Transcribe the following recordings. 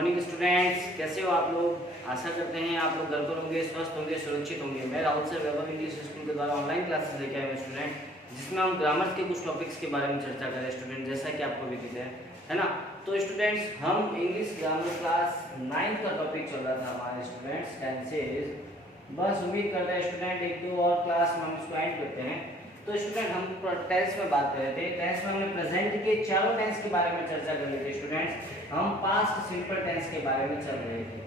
Morning students, कैसे हो आप लोग। आशा करते हैं आप लोग घर पर होंगे, स्वस्थ होंगे, सुरक्षित होंगे। मैं राहुल सर वैभव इंग्लिश स्कूल के द्वारा ऑनलाइन क्लासेस लेके आए हुए स्टूडेंट, जिसमें हम ग्रामर के कुछ टॉपिक्स के बारे में चर्चा करें स्टूडेंट, जैसा कि आपको भी दिखता है ना। तो स्टूडेंट्स, हम इंग्लिश ग्रामर क्लास 9 का टॉपिक चल रहा था हमारे स्टूडेंट्स, टेंसेज। बस उम्मीद करते हैं स्टूडेंट एक दो और क्लास में हम इसको एंड करते हैं। तो स्टूडेंट, हम टेंस में बात कर रहे थे। टेंस में हमने प्रेजेंट के चारों टेंस के बारे में चर्चा कर रहे थे स्टूडेंट्स। हम पास्ट सिंपल टेंस के बारे में चल रहे थे।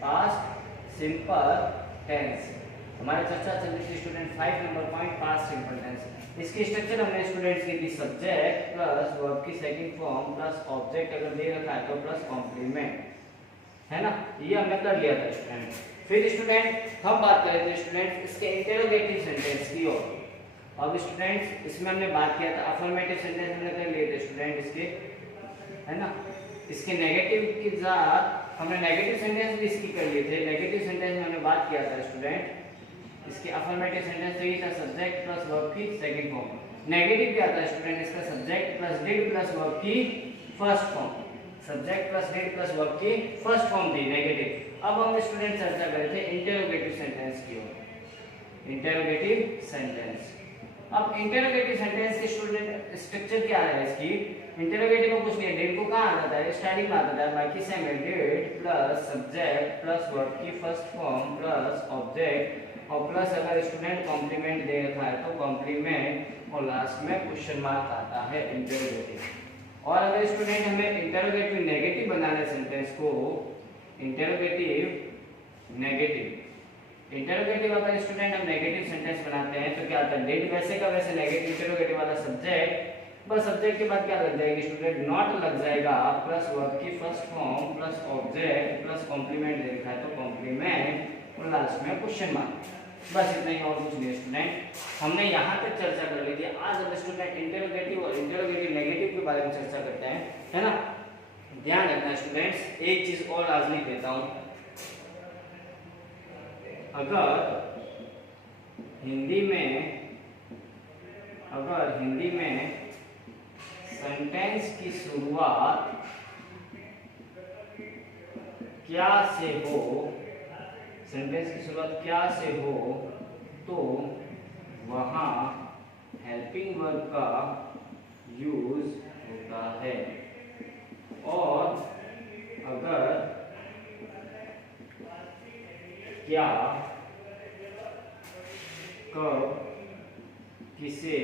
पास्ट सिंपल टेंस हमारी चर्चा चल रही थी student. 5 number point, past simple tense. इसकी स्ट्रक्चर हमने स्टूडेंट्स की थी, सब्जेक्ट प्लस वर्ब की सेकंड फॉर्म प्लस ऑब्जेक्ट अगर दे रखा है तो प्लस कॉम्प्लीमेंट, है ना। ये हमने कर लिया था स्टूडेंट। फिर स्टूडेंट हम बात कर रहे थे स्टूडेंट इसके इंटरोगेटिव सेंटेंस की ओर। अब स्टूडेंट्स, इसमें हमने बात किया था अफर्मेटिव सेंटेंस हमने कर लिए थे स्टूडेंट इसके, है ना। इसके नेगेटिव के साथ हमने नेगेटिव सेंटेंस भी इसकी कर लिए थे। नेगेटिव सेंटेंस में हमने बात किया था स्टूडेंट इसके अफर्मेटिव सेंटेंस तो ये था, सब्जेक्ट प्लस वर्ब की सेकंड फॉर्म। नेगेटिव क्या था स्टूडेंट इसका, subject plus did plus verb की first form. Subject plus did plus verb की फर्स्ट फॉर्म थी नेगेटिव। अब हम स्टूडेंट चर्चा कर रहे थे इंटरोगेटिव सेंटेंस की ओर। Interrogative sentence. अब इंटरोगेटिव सेंटेंस के स्टूडेंट स्ट्रक्चर क्या है इसकी। इंटरोगेटिव में कुछ नहीं है, डिड को कहां आ जाता है, स्टार्टिंग में आ जाता है। बाकी सेम है, did plus subject plus verb की फर्स्ट फॉर्म प्लस ऑब्जेक्ट और प्लस अगर स्टूडेंट कॉम्प्लीमेंट दे रखा है तो कॉम्प्लीमेंट और लास्ट में क्वेश्चन मार्क आता है इंटरोगेटिव। और अगर स्टूडेंट हमें इंटरोगेटिव नेगेटिव बनाना सेंटेंस को, इंटरोगेटिव नेगेटिव, इंटरोगेटिव अगर स्टूडेंट हम नेगेटिव सेंटेंस बनाते हैं तो क्या आता है, डिड वैसे का वैसे नेगेटिव, इंटरोगेटिव वाला सब्जेक्ट, बस सब्जेक्ट के बाद क्या लग जाएगी स्टूडेंट, नॉट लग जाएगा प्लस वर्ब की first form plus object plus complement दे रखा है तो कॉम्प्लीमेंट और लास्ट में क्वेश्चन मार्क। बस इतना ही, और कुछ नहीं स्टूडेंट। हमने यहाँ तक चर्चा कर ली थी। आज अब स्टूडेंट इंटरोगेटिव और इंटरोगेटिव नेगेटिव के बारे में चर्चा करते हैं, है ना। ध्यान रखना स्टूडेंट्स, एक चीज और आज लिख देता हूँ। अगर हिंदी में सेंटेंस की शुरुआत क्या से हो, सेंटेंस की शुरुआत क्या से हो तो वहां हेल्पिंग वर्ब का यूज होता है। और अगर क्या, कब, किसे,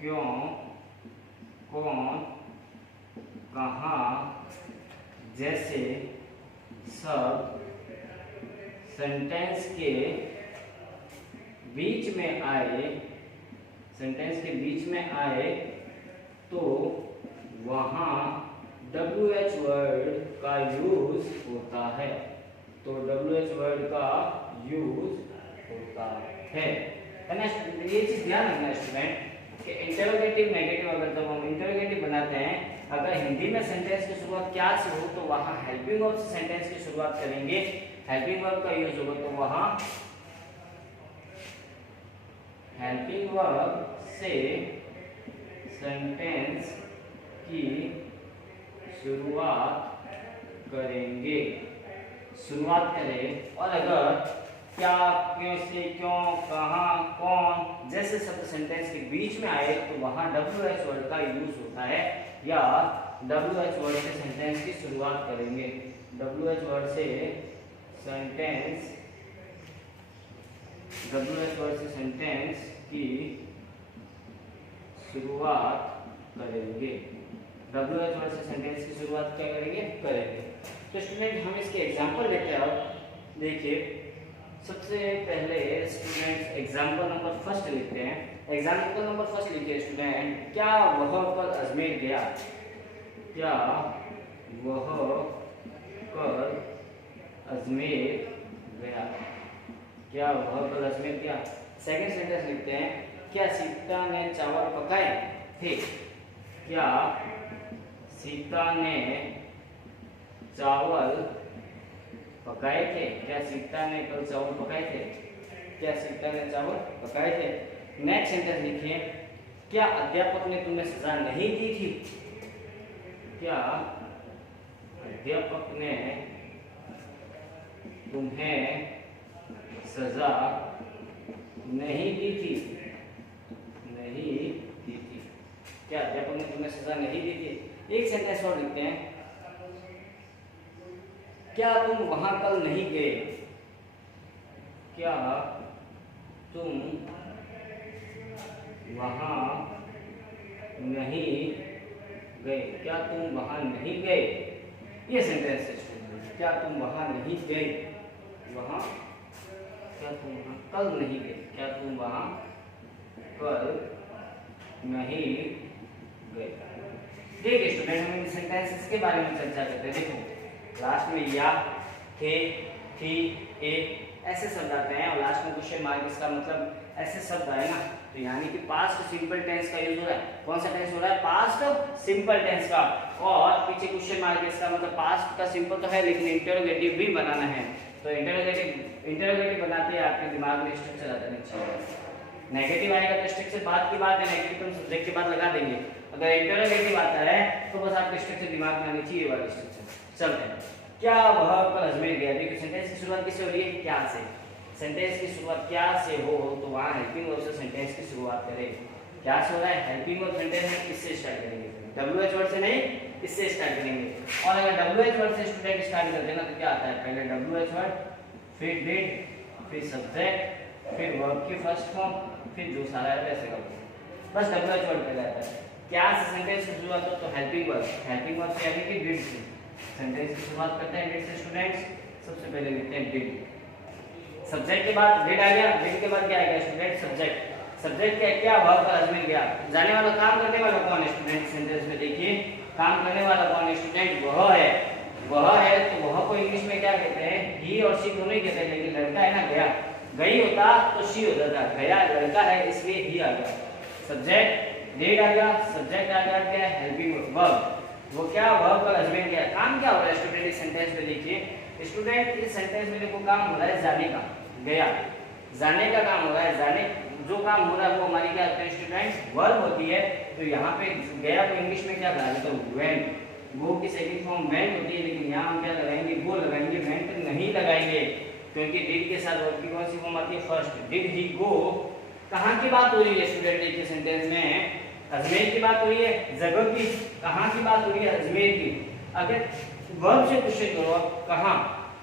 क्यों, कौन, कहाँ जैसे सब सेंटेंस के बीच में आए, सेंटेंस के बीच में आए तो वहाँ WH वर्ड का यूज होता है। तो WH वर्ड का यूज होता है ना। ये चीज ध्यान रखना स्टूडेंट कि इंटरोगेटिव नेगेटिव अगर जब हम इंटरोगेटिव बनाते हैं, अगर हिंदी में सेंटेंस की शुरुआत क्या से हो तो वहां हेल्पिंग वर्ब से सेंटेंस की शुरुआत करेंगे, हेल्पिंग वर्ब का यूज होगा तो वहां हेल्पिंग वर्ब से सेंटेंस की शुरुआत करेंगे, शुरुआत करें। और अगर क्या, क्यों से, क्यों, कहाँ, कौन जैसे शब्द सेंटेंस के बीच में आए तो वहां WH वर्ड का यूज होता है, या WH वर्ड से सेंटेंस की शुरुआत करेंगे। WH वर्ड से सेंटेंस, WH वर्ड से सेंटेंस की शुरुआत करेंगे। WH वर्ड से सेंटेंस की शुरुआत क्या करेंगे। तो स्टूडेंट, हम इसके एग्जांपल लेते हैं। अब देखिए, सबसे पहले स्टूडेंट एग्जांपल नंबर फर्स्ट लिखते हैं। एग्जांपल नंबर फर्स्ट लिखिए स्टूडेंट, क्या वह कल अजमेर गया, क्या वह कल अजमेर गया, क्या वह कल अजमेर गया। सेकंड सेंटेंस लिखते हैं, क्या सीता ने चावल पकाए थे, क्या सीता ने चावल पकाए थे, क्या सीता ने कल चावल पकाए थे, क्या सीता ने चावल पकाए थे। नेक्स्ट सेंटेंस लिखिए, क्या अध्यापक ने तुम्हें सजा नहीं दी थी, क्या अध्यापक ने तुम्हें सजा नहीं दी थी। नहीं दी थी। क्या अध्यापक ने तुम्हें सजा नहीं दी थी? एक सेंटेंस और लिखते हैं। क्या तुम वहां कल नहीं गए? क्या तुम वहां नहीं गए? क्या तुम वहां नहीं गए? ये सेंटेंस है। क्या तुम वहां नहीं गए? वहां क्या तुम वहां कल नहीं गए? क्या तुम वहां कल नहीं गए? देखिए स्टूडेंट, हम इन सेंटेंसेस के बारे में चर्चा करते हैं। देखो लास्ट में या, थे, थी, ए ऐसे शब्द आते हैं और लास्ट में क्वेश्चन मार्क, इसका मतलब ऐसे शब्द आए ना, तो यानी कि पास्ट सिंपल टेंस का यूज हो रहा है। कौन सा टेंस हो रहा है? पास्ट सिंपल टेंस का। और पीछे क्वेश्चन मार्क, इसका मतलब पास्ट का सिंपल तो है लेकिन इंटरोगेटिव भी बनाना है। तो इंटरोगेटिव बनाते हैं आपके दिमाग में स्ट्रक्चर आ जाना चाहिए। नेगेटिव आएगा तो स्ट्रक्चर बाद की बात है, नेगेटिव तो सब्जेक्ट के बाद लगा देंगे। अगर इंटरोगेटिव आता है तो बस आपके स्ट्रक्चर दिमाग में आनी चाहिए, वाली स्ट्रक्चर। चलते हैं। क्या वह कल अजमेर गया? देखिए सेंटेंस की शुरुआत किससे हो रही है? क्या से। सेंटेंस की शुरुआत क्या से हो तो वहां हेल्पिंग वर्ब से सेंटेंस की शुरुआत करेंगे। क्या से हो रहा है? हेल्पिंग वर्ब सेंटेंस है, इससे स्टार्ट करेंगे। WH वर्ड से नहीं, इससे स्टार्ट करेंगे। और अगर WH वर्ड से स्टूडेंट स्टार्ट करते हैं ना तो क्या आता है? पहले WH वर्ड, फिर डिड, फिर सब्जेक्ट, फिर वर्ब की फर्स्ट फॉर्म, फिर जो सारा है वैसे का बस WH वर्ड पहले आता है। क्या से सेंटेंस की शुरुआत हो तो हेल्पिंग वर्ब से यानी कि डिड से सेंटेंस की शुरुआत करते हैं। डिड से स्टूडेंट्स सबसे पहले लिखते हैं डिड। सब्जेक्ट के बाद डिड आ गया, डिड के बाद क्या आएगा स्टूडेंट? सब्जेक्ट। सब्जेक्ट क्या? वह कल अजमेर गया। जाने वाला, काम करने वाला कौन है स्टूडेंट? सेंटेंस में देखिए काम करने वाला कौन है स्टूडेंट? वह है। वह है तो वह को इंग्लिश में क्या कहते हैं? ही और शी दोनों ही कहते हैं, लेकिन लड़का है ना, गया। गई होता तो शी होता था, गया लड़का है इसलिए ही आ गया। सब्जेक्ट डिड आ गया, सब्जेक्ट आ गया, क्या? Helping verb. वो क्या? वह कल अजमेर गया। काम क्या हो रहा है स्टूडेंट इस सेंटेंस में? देखिए स्टूडेंट इस सेंटेंस में देखो काम हो रहा है जाने का, गया, जाने का काम हो रहा है। जाने जो काम हो रहा है वो हमारी क्या होती है स्टूडेंट? वर्ब होती है। तो यहाँ पे गया को इंग्लिश में क्या कहा जाता है? वेंट। गो की सेकंड फॉर्म वेंट होती है, लेकिन यहाँ हम क्या लगाएंगे? गो लगाएंगे, वेंट नहीं लगाएंगे, क्योंकि डिड के साथ वर्ब की कौन सी फॉर्म आती है? फर्स्ट। डिड ही गो। कहाँ की बात हो रही है स्टूडेंट? देखिए सेंटेंस में अजमेर की बात हो रही है, जगह की। कहाँ की बात हो रही है? अजमेर की। अगर वर्ब से क्वेश्चन करो कहाँ,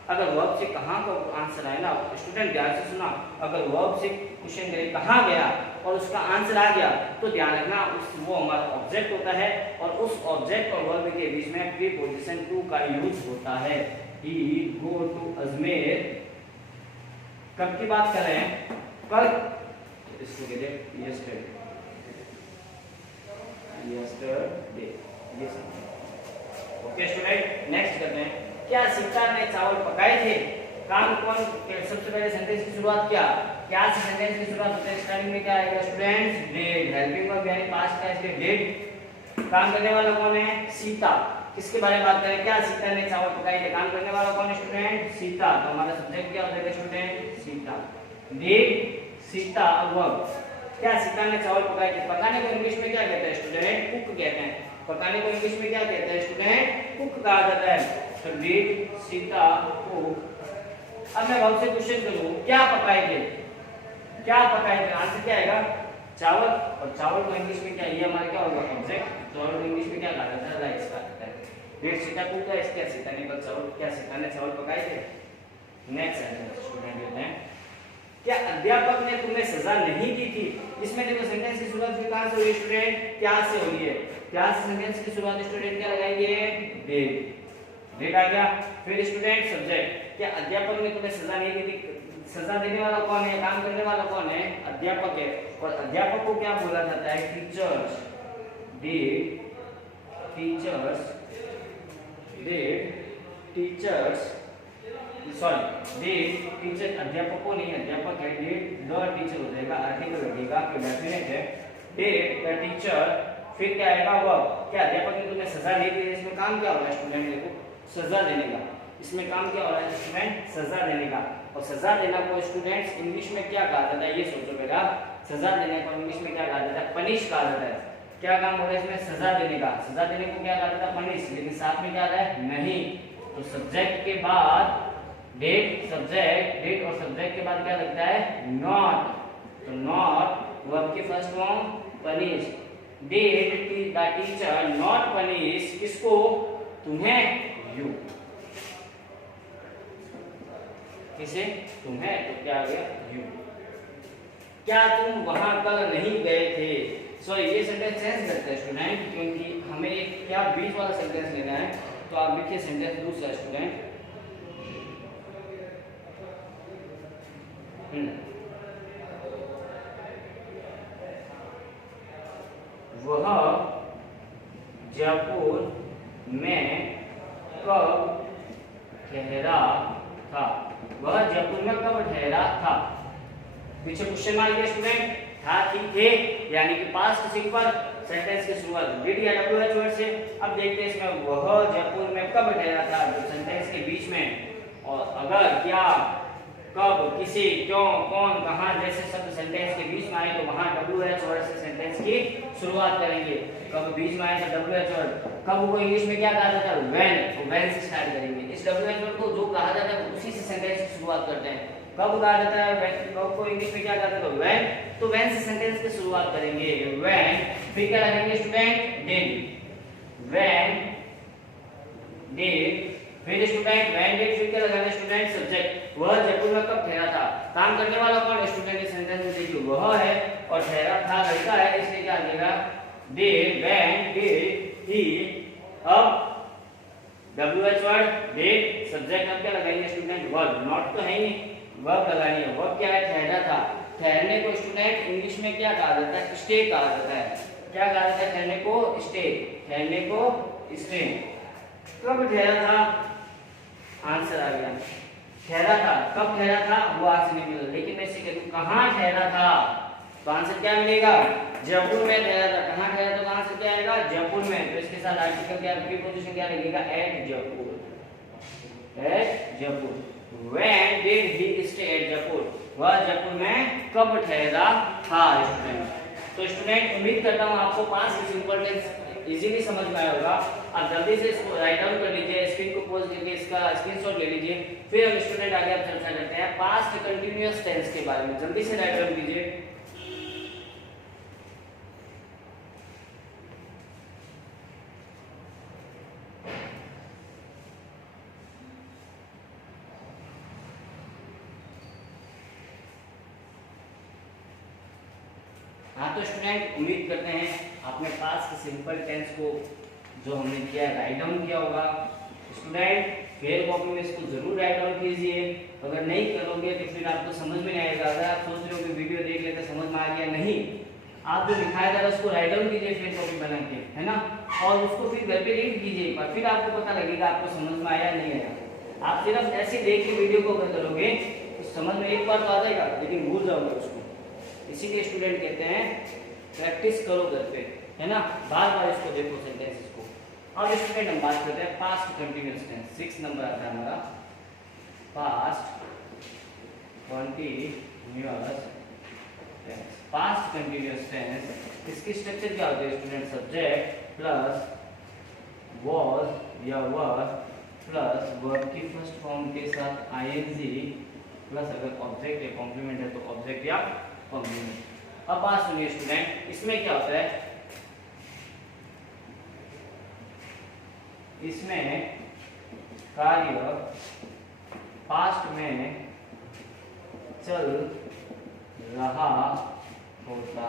अगर वर्ब से कहाँ का आंसर आए ना स्टूडेंट, ध्यान से सुना। अगर वर्ब से क्वेश्चन करे कहाँ गया और उसका आंसर आ गया तो ध्यान रखना वो हमारा ऑब्जेक्ट होता है और उस ऑब्जेक्ट और वर्ब के बीच में प्रीपोजिशन टू का यूज होता है। ही गो टू अजमेर। कब की बात कर रहे हैं? कल। इसको कहते हैं यस्टरडे। ओके स्टूडेंट, नेक्स्ट करते हैं। क्या सीता ने चावल पकाए थे? काम कौन? सबसे पहले सेंटेंस की शुरुआत क्या से सेंटेंस की शुरुआत होती है? स्टार्टिंग में क्या आएगा स्टूडेंट्स? डिड। हेल्पिंग वर्ब यानी पास्ट का इसलिए डिड। काम करने वाला कौन है? सीता। किसके बारे में बात करें? क्या सीता ने चावल पकाए थे? काम करने वाला कौन है स्टूडेंट? सीता। तो हमारा सब्जेक्ट क्या हो जाएगा student? Sita. Did, Sita, verb. क्या सीता ने चावल पकाए थे? पकाने को इंग्लिश में क्या कहते हैं स्टूडेंट? कुक कहते हैं। पकाने को इंग्लिश में क्या कहते हैं स्टूडेंट? कुक कहा जाता है। तो डिड, सीता, कुक। अब मैं वर्ब से क्वेश्चन करूं, क्या पकाए थे? क्या पकाए थे? आंसर क्या आएगा? चावल। और चावल को इंग्लिश में क्या, ये हमारा क्या होगा? ऑब्जेक्ट। चावल को इंग्लिश में क्या कहा जाता है? राइस कहा जाता है। डिड सीता कुक है, क्या सीता ने कल चावल, क्या सीता ने चावल पकाए थे? नेक्स्ट सेंटेंस स्टूडेंट लेते हैं। क्या अध्यापक ने तुम्हें सजा नहीं दी थी? इसमें देखो सेंटेंस की शुरुआत कहां से हो रही है स्टूडेंट? क्या से हो रही है। क्या से सेंटेंस की शुरुआत स्टूडेंट क्या लगाएंगे? डिड। डिड आ गया। फिर स्टूडेंट सब्जेक्ट। क्या अध्यापक ने तुम्हें सजा नहीं दी थी? सजा देने वाला कौन है? काम करने वाला कौन है? अध्यापक है। और अध्यापक को क्या बोला जाता है? Teachers. Did, teachers, did, teachers, sorry did teacher, अध्यापक को नहीं, अध्यापक है। डिड द टीचर हो जाएगा, आर्टिकल लगेगा, फिर डेफिनेट है। डिड द टीचर, फिर क्या आएगा? वर्ब। क्या अध्यापक ने तुम्हें सजा नहीं दी? इसमें काम क्या हो रहा है स्टूडेंट? देखो सजा देने का। इसमें काम क्या हो रहा है स्टूडेंट? सजा देने का। और सजा देना को स्टूडेंट्स इंग्लिश में क्या कहा जाता है? ये सोचो बेटा, सजा देने को इंग्लिश में क्या कहा जाता है? पनिश कहा जाता है। क्या काम हो रहा है इसमें? सजा देने का। सजा देने को क्या कहता था? पनिश। लेकिन साथ में क्या आ रहा है? नहीं। तो सब्जेक्ट के बाद डेट, सब्जेक्ट, डेट और सब्जेक्ट के बाद क्या लगता है? नॉट। तो नॉट वर्ब की first form punish. Did the teacher not punish किसको? तुम्हें, यू। किसे? तुम्हें। तो क्या आ गया? यू। क्या तुम वहां कल नहीं गए थे? सो ये सेंटेंस चेंज करते हैं स्टूडेंट, क्योंकि हमें एक क्या बीच वाला सेंटेंस लेना है। तो आप लिखिए सेंटेंस दूसरा स्टूडेंट। वह जयपुर में कब ठहरा था? वह जयपुर में कब ठहरा था? पीछे क्वेश्चन मार्क है स्टूडेंट। था, थी, थे, यानी कि पास्ट सिंपल सेंटेंस की शुरुआत डिड या डब्ल्यूएच वर्ड से। अब देखते हैं इसमें वह जयपुर में कब ठहरा था, जो सेंटेंस के बीच में। और अगर, क्या, कब, किसी, क्यों, कौन, कहां जैसे शब्द सेंटेंस के बीच में आए तो वहां डब्ल्यूएच वर्ड से सेंटेंस की शुरुआत करेंगे। कब बीच में आए तो डब्ल्यूएच वर्ड। कब को इंग्लिश में क्या कहा जाता है? व्हेन। तो व्हेन से स्टार्ट करेंगे। इस डब्ल्यूएच वर्ड को जो कहा जाता है उसी से सेंटेंस की शुरुआत करते हैं। कब कहा जाता है? व्हेन। कब को इंग्लिश में क्या कहते हैं? तो व्हेन। तो व्हेन से सेंटेंस की शुरुआत करेंगे। व्हेन, फिर क्या लगाएंगे स्टूडेंट? डिड। व्हेन डिड, फिर स्टूडेंट व्हेन डिड, फिर क्या लगाना स्टूडेंट? सब्जेक्ट। वह जयपुर में कब ठहरा था? काम करने वाला कौन है स्टूडेंट? इस सेंटेंस में देखिए वह है और ठहरा था लड़का है, इसलिए क्या आ जाएगा? Did, when did he. अब डब्ल्यूएच वर्ड डिड, सब्जेक्ट। अब क्या लगाएंगे स्टूडेंट? वर्ब। नॉट तो है ही नहीं, वर्ब लगानी है। वर्ब क्या है? ठहरा था। ठहरने को स्टूडेंट इंग्लिश में क्या कहा जाता है? स्टे कहा जाता है। क्या कहा जाता है ठहरने को? स्टे। ठहरने को स्टे। कब ठहरा था? आंसर आ गया। ठहरा था। कब ठहरा था? वो आंसर नहीं मिला। लेकिन मैं इसे कहूं कहां ठहरा था, तो आंसर क्या मिलेगा? जयपुर में ठहरा था। कहां ठहरा था? तो आंसर क्या आएगा? जयपुर में। तो इसके साथ आर्टिकल क्या, प्रीपोजिशन क्या लगेगा? At Jaipur. At Jaipur. When did he stay at Jaipur? वह जयपुर में कब ठहरा था स्टूडेंट। तो स्टूडेंट उम्मीद करता हूँ आपको पास्ट सिंपल टेंस इजीली समझ में आया होगा। आप जल्दी से इसको राइट डाउन कर लीजिए, स्क्रीन को पॉज करके इसका स्क्रीनशॉट ले लीजिए। फिर हम स्टूडेंट आगे अब चर्चा करते हैं पास्ट कंटिन्यूअस टेंस के बारे में। जल्दी से राइट डाउन कीजिए। हाँ तो स्टूडेंट उम्मीद करते हैं आपने पास्ट सिंपल टेंस को जो हमने किया है राइट डाउन किया होगा। स्टूडेंट फेयर कॉपी में इसको जरूर राइट डाउन कीजिए। अगर नहीं करोगे तो फिर आपको समझ में नहीं आएगा। अगर आप सोच रहे हो कि वीडियो देख लेते समझ में आ गया, नहीं, आप जो दिखाया था उसको राइट डाउन कीजिए फेयर कॉपी बना के, है ना, और उसको फिर घर पे रीड कीजिए, पर फिर आपको पता लगेगा आपको समझ में आया नहीं आया। आप सिर्फ ऐसे देख के वीडियो को अगर करोगे तो समझ में एक बार तो आ जाएगा, लेकिन भूल जाओगे उसको। इसीलिए स्टूडेंट कहते हैं प्रैक्टिस करो घर पे, है ना, बार बार इसको देखो सेंटेंसेस को। अब स्टूडेंट हम बात करते हैं पास्ट कंटिन्यूअस टेंस। 6 नंबर आता है हमारा past continuous tense. Past continuous tense इसकी स्ट्रक्चर क्या होती है स्टूडेंट? सब्जेक्ट प्लस वाज या वर प्लस वर्ब की फर्स्ट फॉर्म के साथ आईएनजी प्लस अगर ऑब्जेक्ट या कॉम्प्लीमेंट है तो ऑब्जेक्ट या कॉम्प्लीमेंट। अब बात सुनिए स्टूडेंट, इसमें क्या होता है, इसमें कार्य पास्ट में चल रहा होता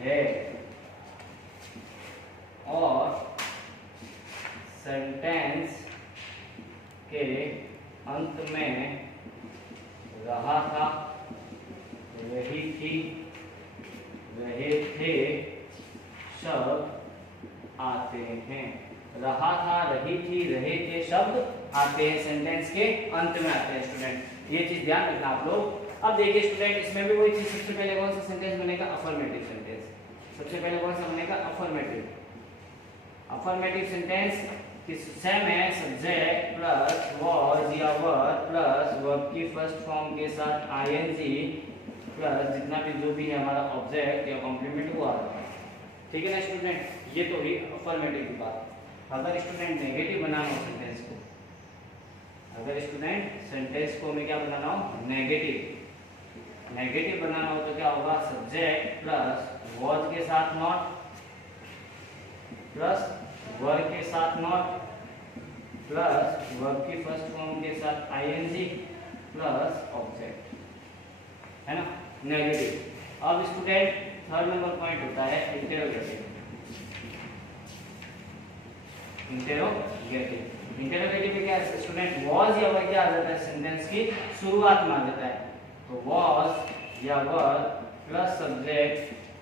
है और सेंटेंस के अंत में रहा था, रही थी, रहे थे शब्द आते हैं। रहा था, रही थी, रहे थे शब्द आते हैं, सेंटेंस के अंत में आते हैं स्टूडेंट। ये चीज ध्यान रखना आप लोग। अब देखिए स्टूडेंट, इसमें भी वही चीज, सबसे पहले कौन सा सेंटेंस बनेगा? Affirmative sentence. सबसे पहले कौन सा बनेगा? अफर्मेटिव। अफर्मेटिव सेंटेंस सेम है, सब्जेक्ट प्लस वाज या वर प्लस वर्ब की फर्स्ट फॉर्म के साथ आईएनजी प्लस जितना भी जो भी है हमारा ऑब्जेक्ट या कॉम्प्लीमेंट वो आ रहा है। ठीक है ना स्टूडेंट, ये तो हुई अफर्मेटिव की बात। अगर स्टूडेंट नेगेटिव बनाना हो सेंटेंस को, अगर स्टूडेंट सेंटेंस को हमें क्या बनाना हो, नेगेटिव बनाना हो तो क्या होगा, सब्जेक्ट प्लस वॉज के साथ नॉट प्लस वर्ब के साथ नॉट प्लस वर्ब की फर्स्ट फॉर्म के साथ आईएनजी प्लस ऑब्जेक्ट, है ना, नेगेटिव। अब स्टूडेंट थर्ड नंबर पॉइंट होता है इंटेरोगेटिव। इंटेरोगेटिव में क्या है स्टूडेंट, वॉज या वर्ब क्या आ जाता है सेंटेंस की शुरुआत में आ जाता है। तो वॉज या verb plus subject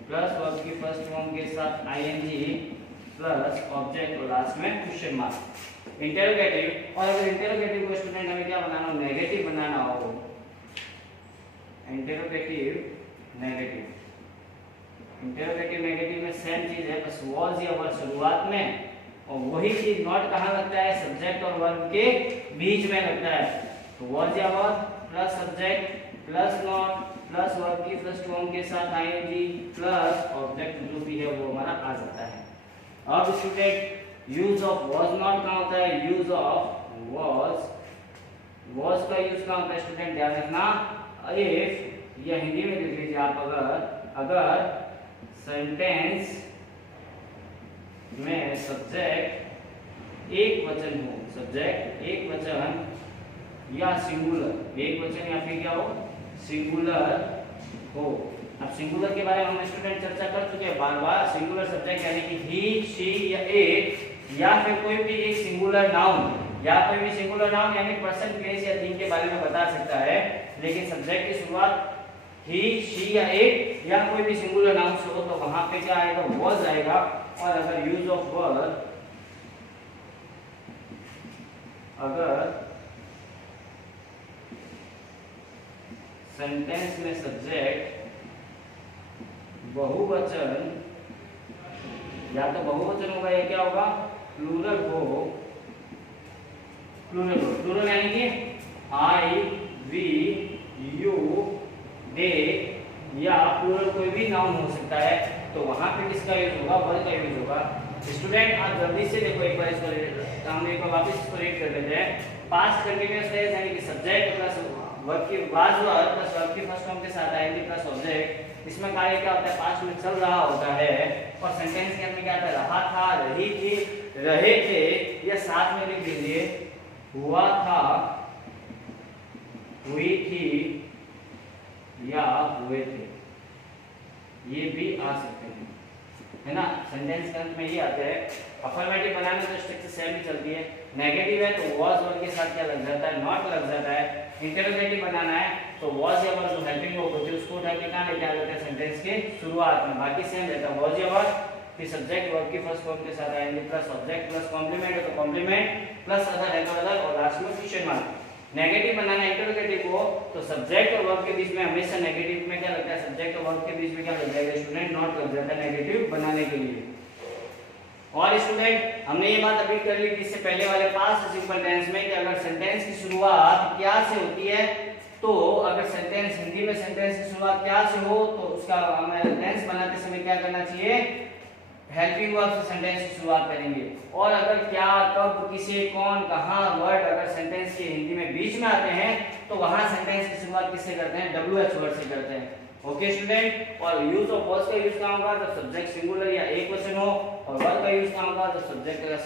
plus verb की फर्स्ट फॉर्म के साथ आईएनजी प्लस ऑब्जेक्ट और लास्ट में क्वेश्चन मार्क। इंटेरोगेटिव, और अगर इंटेरोगेटिव को स्टूडेंट हमें क्या बनाना हो, नेगेटिव बनाना हो, इंटेरोगेटिव नेगेटिव में सेम चीज है, बस वॉज या वर्ब शुरुआत में, और वही चीज नॉट कहाँ लगता है, सब्जेक्ट और वर्ब के बीच में लगता है। तो वॉज या verb plus subject plus not plus verb की फर्स्ट फॉर्म के साथ आईएनजी प्लस ऑब्जेक्ट जो भी है वो हमारा आ जाता है। अब student use of was not कहाँ होता है, यूज ऑफ वॉज का यूज कहाँ होता है स्टूडेंट, ध्यान रखना, इफ या हिंदी में लिख लीजिए आप, अगर सेंटेंस में सब्जेक्ट एक वचन हो, सब्जेक्ट एक वचन या सिंगुलर, एक वचन या फिर क्या हो, सिंगुलर हो। अब सिंगुलर के बारे में हम स्टूडेंट चर्चा कर चुके हैं बार बार। सिंगुलर सब्जेक्ट यानी कि ही, शी या इट, या फिर कोई भी एक सिंगुलर नाउन, या कोई भी सिंगुलर नाउन यानी पर्सन, प्लेस या थिंग के बारे में बता सकता है, लेकिन सब्जेक्ट की शुरुआत ही, शी या इट या कोई भी सिंगुलर नाउन से हो तो वहां पे क्या आएगा, वॉज आएगा। और अगर यूज ऑफ वर्ब, अगर सेंटेंस में सब्जेक्ट बहुवचन, या तो बहुवचन होगा या क्या होगा, प्लूरल हो, प्लूरल यानी कि आई, वी, यू, दे, या प्लूरल कोई भी नाउन हो सकता है, तो वहां पे किसका यूज होगा, वर्ब का यूज होगा। स्टूडेंट आप जल्दी से देखो एक बार इसको, हम एक बार वापस इसको रीड कर देते हैं। पास्ट कंटीन्यूअस टेंस यानी कि सब्जेक्ट प्लस वर्ब की वाज वर्ब प्लस वर्ब की फर्स्ट फॉर्म के साथ आएंगे प्लस ऑब्जेक्ट। इसमें कार्य क्या होता है, पास्ट में चल रहा होता है, और सेंटेंस के अंदर क्या आता है, रहा था, रही थी, रहे थे, या साथ में लिख लीजिए, हुआ था, हुई थी, या हुए थे, ये भी आ सकते हैं, है ना। सेंटेंस के अंत में ये आते हैं। अफर्मेटिव बनाने तो स्ट्रक्चर सेम ही चलती है। नेगेटिव है तो वॉज वर्ब के साथ क्या लग जाता है, नॉट लग जाता है। इंटरोगेटिव बनाना है तो वॉज या वर्ब जो हेल्पिंग वर्ब होती है उसको उठा के कहां लेके आ जाते हैं, सेंटेंस के शुरुआत में। बाकी सेम रहता है, वॉज या वर्ब, फिर सब्जेक्ट वर्ब की फर्स्ट फॉर्म के साथ आएंगे प्लस ऑब्जेक्ट प्लस कॉम्प्लीमेंट है तो कॉम्प्लीमेंट प्लस अदर है तो अदर, और लास्ट में क्वेश्चन मार्क। नेगेटिव बनाना इंटरोगेटिव को तो सब्जेक्ट और वर्ब के बीच में हमेशा नेगेटिव में क्या लगता है, सब्जेक्ट और वर्ब के बीच में क्या लग जाएगा स्टूडेंट, नॉट लग जाता है नेगेटिव बनाने के लिए। और स्टूडेंट हमने ये बात अभी कर ली कि इससे पहले वाले पास्ट सिंपल टेंस में कि अगर सेंटेंस की शुरुआत क्या से होती है, तो अगर सेंटेंस हिंदी में सेंटेंस की शुरुआत क्या से हो तो उसका हमें टेंस बनाते समय क्या करना चाहिए, हेल्पिंग वर्ब से सेंटेंस की शुरुआत करेंगे। और अगर क्या, कब, किसे, कौन, कहां वर्ड अगर सेंटेंस के हिंदी में बीच में आते हैं तो वहां सेंटेंस की शुरुआत किससे करते हैं, WH वर्ड से करते हैं। Okay student. और यूज ऑफ वॉज का यूज कहां होगा, जब सब्जेक्ट सिंगुलर या एक वचन हो, और वर्ब का यूज कहां होगा, जब सब्जेक्ट का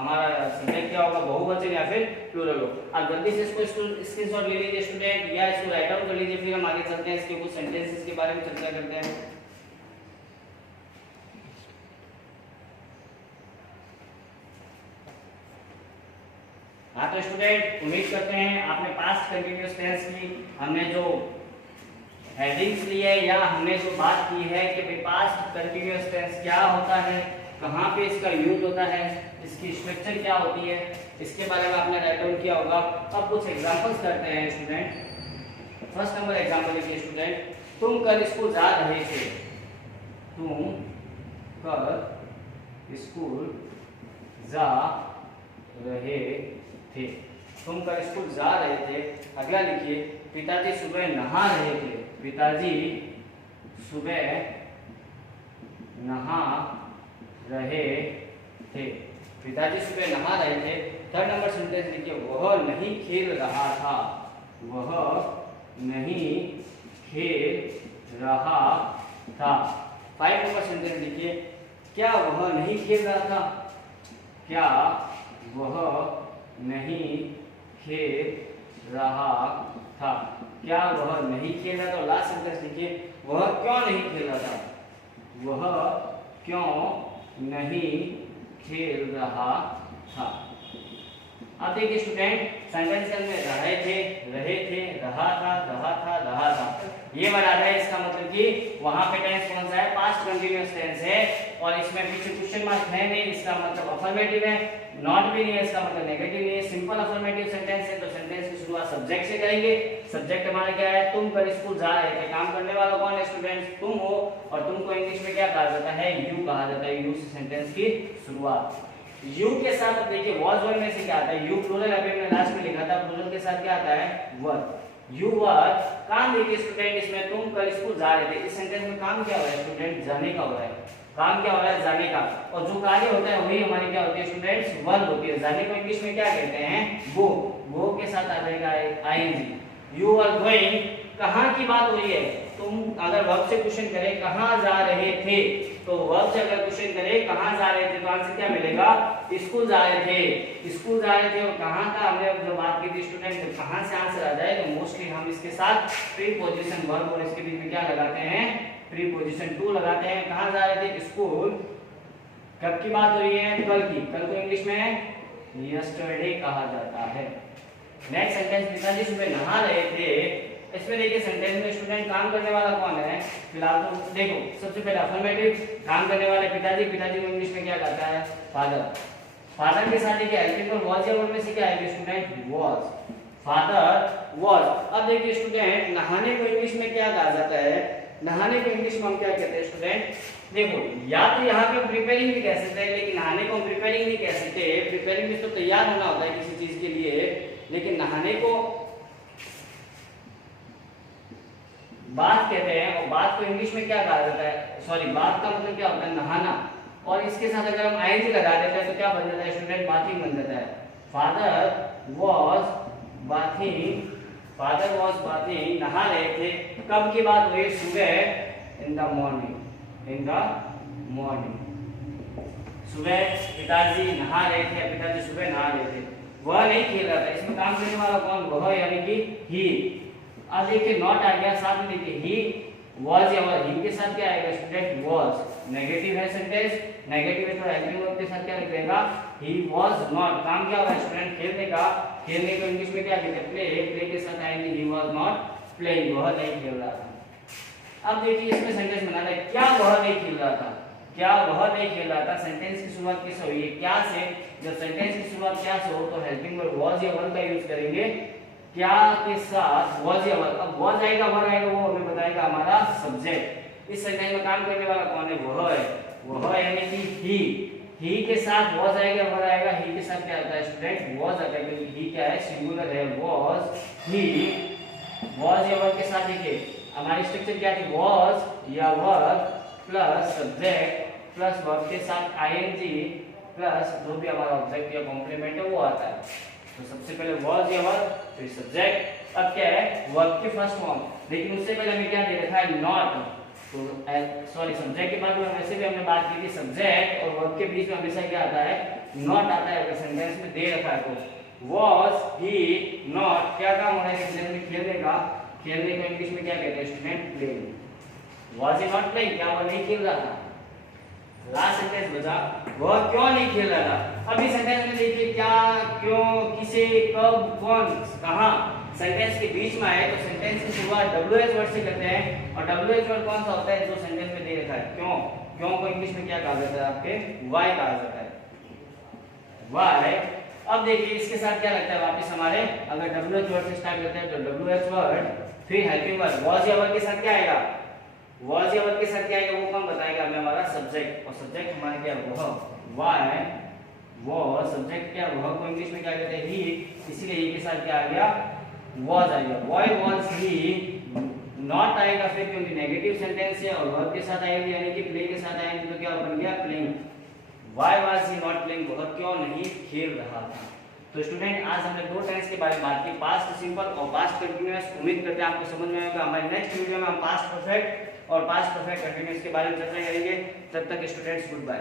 हमारा सब्जेक्ट क्या होगा, बहुवचन या फिर प्लूरल हो। आप जल्दी से इसको स्क्रीनशॉट ले लीजिए स्टूडेंट, या इसको राइट डाउन कर लीजिए, फिर हम आगे चलते हैं, इसके कुछ सेंटेंसेस के बारे में चर्चा करते हैं। हाँ तो स्टूडेंट उम्मीद करते हैं आपने पास्ट कंटिन्यूअस टेंस की हमने जो हेडिंग्स ली है या हमने जो बात की है कि भाई पास्ट कंटिन्यूअस टेंस क्या होता है, कहाँ पे इसका यूज होता है, इसकी स्ट्रक्चर क्या होती है, इसके बारे में आपने राइट डाउन किया होगा। अब कुछ एग्जांपल्स करते हैं स्टूडेंट। फर्स्ट नंबर एग्जांपल देखिए स्टूडेंट, तुम कल स्कूल जा रहे थे, तुम कल स्कूल जा रहे थे, तुम कल स्कूल जा रहे थे। अगला लिखिए, पिताजी सुबह नहा रहे थे, पिताजी सुबह नहा रहे थे। पिताजी सुबह नहा रहे थे। थर्ड नंबर सेंटेंस लिखिए, वह नहीं खेल रहा था। वह नहीं खेल रहा था। 5 नंबर सेंटेंस लिखिए, क्या वह नहीं खेल रहा था? क्या वह नहीं खेल रहा था? क्या वह नहीं खेल रहा था? लास्ट सेंटेंस लिखिए, वह क्यों नहीं खेल रहा था? वह क्यों नहीं खेल रहा था? अब देखिए स्टूडेंट, सेंटेंस में रहे थे, रहा था, ये वर्ड आता है। इसका मतलब कि वहां पे टेंस कौन सा है? पास्ट कंटीन्यूअस टेंस है। और इसमें पीछे क्वेश्चन मार्क है नहीं, इसका मतलब अफर्मेटिव है। नॉट भी नहीं है, इसका मतलब नेगेटिव नहीं है। सिंपल अफर्मेटिव सेंटेंस है, तो सेंटेंस की शुरुआत सब्जेक्ट से करेंगे। सब्जेक्ट हमारा क्या है? तुम कल स्कूल जा रहे थे। काम करने वाला कौन है स्टूडेंट्स? तुम हो। और तुमको इंग्लिश में क्या कहा जाता है? यू कहा जाता है। यू से सेंटेंस की शुरुआत। यू के साथ अब देखिए वॉज वर्ड में से क्या आता है? यू प्लूरल, अभी हमने लास्ट में लिखा था। प्लूरल के साथ क्या आता है? वर। You were. काम देखिए स्टूडेंट, इसमें तुम कल स्कूल जा रहे थे, इस सेंटेंस में काम क्या हो रहा है स्टूडेंट? जाने का हो रहा है। काम क्या हो रहा है? जाने का। और जो कार्य होता है वही हमारी क्या होती है स्टूडेंट्स? वर्ब होती है। जाने को इंग्लिश में क्या कहते हैं? गो। गो के साथ आ जाएगा आईएनजी। यू आर गोइंग, कहां की बात हो रही है? तुम अगर वर्ब से क्वेश्चन करें कहां जा रहे थे, तो वर्ब से अगर क्वेश्चन करें कहां जा रहे थे, तो आंसर क्या मिलेगा? स्कूल जा रहे थे। स्कूल जा रहे थे। और कहां का हमने जो बात की थी स्टूडेंट, तो कहां से आंसर आ जाए, तो मोस्टली हम इसके साथ प्रीपोजिशन वर्ब और इसके बीच में क्या लगाते हैं? प्रीपोजिशन टू लगाते हैं। कहां जा रहे थे? स्कूल। कब की बात हो रही है? कल की। कल को इंग्लिश में यस्टरडे कहा जाता है। नेक्स्ट सेंटेंस, पिताजी सुबह नहा रहे थे। इसमें देखिए सेंटेंस में स्टूडेंट काम करने वाला कौन है? फिलहाल तो देखो, सबसे पहले अफर्मेटिव, काम करने वाले पिताजी। पिताजी को इंग्लिश में क्या कहता है? फादर। फादर के साथ देखिए हेल्पिंग वर्ब वॉज या वर्ब में से क्या आएगा स्टूडेंट? वॉज। Father was. अब देखिए स्टूडेंट, नहाने को इंग्लिश में क्या कहा जाता है? नहाने को इंग्लिश में हम क्या कहते हैं स्टूडेंट? देखो, या तो यहाँ पे प्रिपेयरिंग भी कह सकते हैं, लेकिन नहाने को हम प्रिपेयरिंग नहीं कह सकते। प्रिपेयरिंग में तो तैयार होना होता है किसी चीज के लिए, लेकिन नहाने को बात कहते हैं। और बात को इंग्लिश में क्या कहा जाता है? सॉरी, बात का मतलब क्या होता है? नहाना। और इसके साथ अगर हम आईएनजी लगा देते हैं तो क्या बन जाता है स्टूडेंट? बाथिंग बन जाता है। Father was bathing. Father was bathing, नहा रहे थे। कब की बात हुई? सुबह, in the morning. In the morning. सुबह पिताजी नहा रहे थे। पिताजी सुबह नहा रहे थे। वह नहीं खेल रहा था। इसमें काम करने वाला कौन? वह, यानी कि ही। अब देखिए नॉट आ गया, साथ में देखिए ही वॉज या वर। ही के साथ क्या आएगा स्टूडेंट? वॉज। नेगेटिव है सेंटेंस, नेगेटिव है, तो हेल्पिंग वर्ब के साथ क्या लिख देगा? He was not. काम क्या हो रहा है स्टूडेंट? खेलने का। खेलने को इंग्लिश में क्या कहते हैं? प्ले। प्ले के साथ आएंगे ही वॉज नॉट प्लेइंग। वह नहीं खेल रहा था। अब देखिए इसमें सेंटेंस बनाना है, क्या वह नहीं खेल रहा था? क्या वह नहीं खेल रहा था? सेंटेंस की शुरुआत किससे हुई है? क्या से। जब सेंटेंस की शुरुआत क्या से हो तो हेल्पिंग वर्ब वॉज या वर का यूज करेंगे। क्या के साथ वॉज या वर। अब वॉज आएगा, वर आएगा, वो हमें बताएगा हमारा सब्जेक्ट। इस सेंटेंस में काम करने वाला कौन है? वह है। वह यानी कि ही। ही के साथ वॉज आएगा, वर आएगा। ही के साथ क्या आता है स्टूडेंट? वॉज आता है, क्योंकि ही क्या है? सिंगुलर है। Was he. वॉज या वर के साथ देखिए हमारी स्ट्रक्चर क्या थी? वॉज या were plus subject plus verb के साथ आईएनजी प्लस जो भी हमारा ऑब्जेक्ट या कॉम्प्लीमेंट है वो आता है। तो सबसे पहले वॉज या वर, फिर सब्जेक्ट। अब क्या है? वर्ब की फर्स्ट फॉर्म। लेकिन उससे पहले हमें क्या दे रखा है? नॉट। तो सॉरी, सब्जेक्ट के बाद में वैसे भी हमने बात की थी, सब्जेक्ट और वर्ब के बीच में हमेशा क्या आता है? नॉट आता है। अगर सेंटेंस में दे रखा है तो वॉज ही नॉट। क्या काम हो रहा है सेंटेंस में? खेलने का। खेलने को इंग्लिश में क्या कहते हैं student? Playing. Was he not playing? क्या वह नहीं खेल रहा था? लास्ट सेंटेंस बचा, वह क्यों नहीं खेल रहा था। अभी सेंटेंस में देखिए क्या, क्यों, किसे, कब, कौन, कहां सेंटेंस के बीच में आए तो सेंटेंस की शुरुआत WH वर्ड से करते हैं। और WH वर्ड कौन सा होता है? जो सेंटेंस में दे रखा है। क्यों। क्यों को इंग्लिश में क्या कहा जाता है आपके? वाई कहा जाता है। वाई। अब देखिए इसके साथ क्या लगता है वापस हमारे, अगर WH वर्ड से स्टार्ट करते हैं तो WH वर्ड, फिर हेल्पिंग वर्ड। वॉज या वर के साथ क्या आएगा? वॉज या वर के साथ क्या आएगा वो कौन बताएगा हमें? हमारा सब्जेक्ट। और सब्जेक्ट हमारा क्या? वह। Why was. सब्जेक्ट क्या? वह को इंग्लिश में क्या कहते हैं? ही। इसीलिए ही के साथ क्या आ गया? वॉज आ गया। वाई वॉज ही नॉट आएगा फिर क्योंकि नेगेटिव सेंटेंस है और वर्ब के साथ आएगी यानी कि प्ले के साथ आएंगे तो क्या बन गया playing. Why was he not playing, वह क्यों नहीं खेल रहा था। तो स्टूडेंट आज हमने दो टेंस के बारे में बात की, पास्ट सिंपल और पास्ट कंटीन्यूअस। उम्मीद करते हैं आपको समझ में आएगा। हमारे नेक्स्ट वीडियो में हम पास्ट परफेक्ट और पास्ट परफेक्ट कंटीन्यूअस के बारे में चर्चा करेंगे। तब तक स्टूडेंट्स गुड बाय।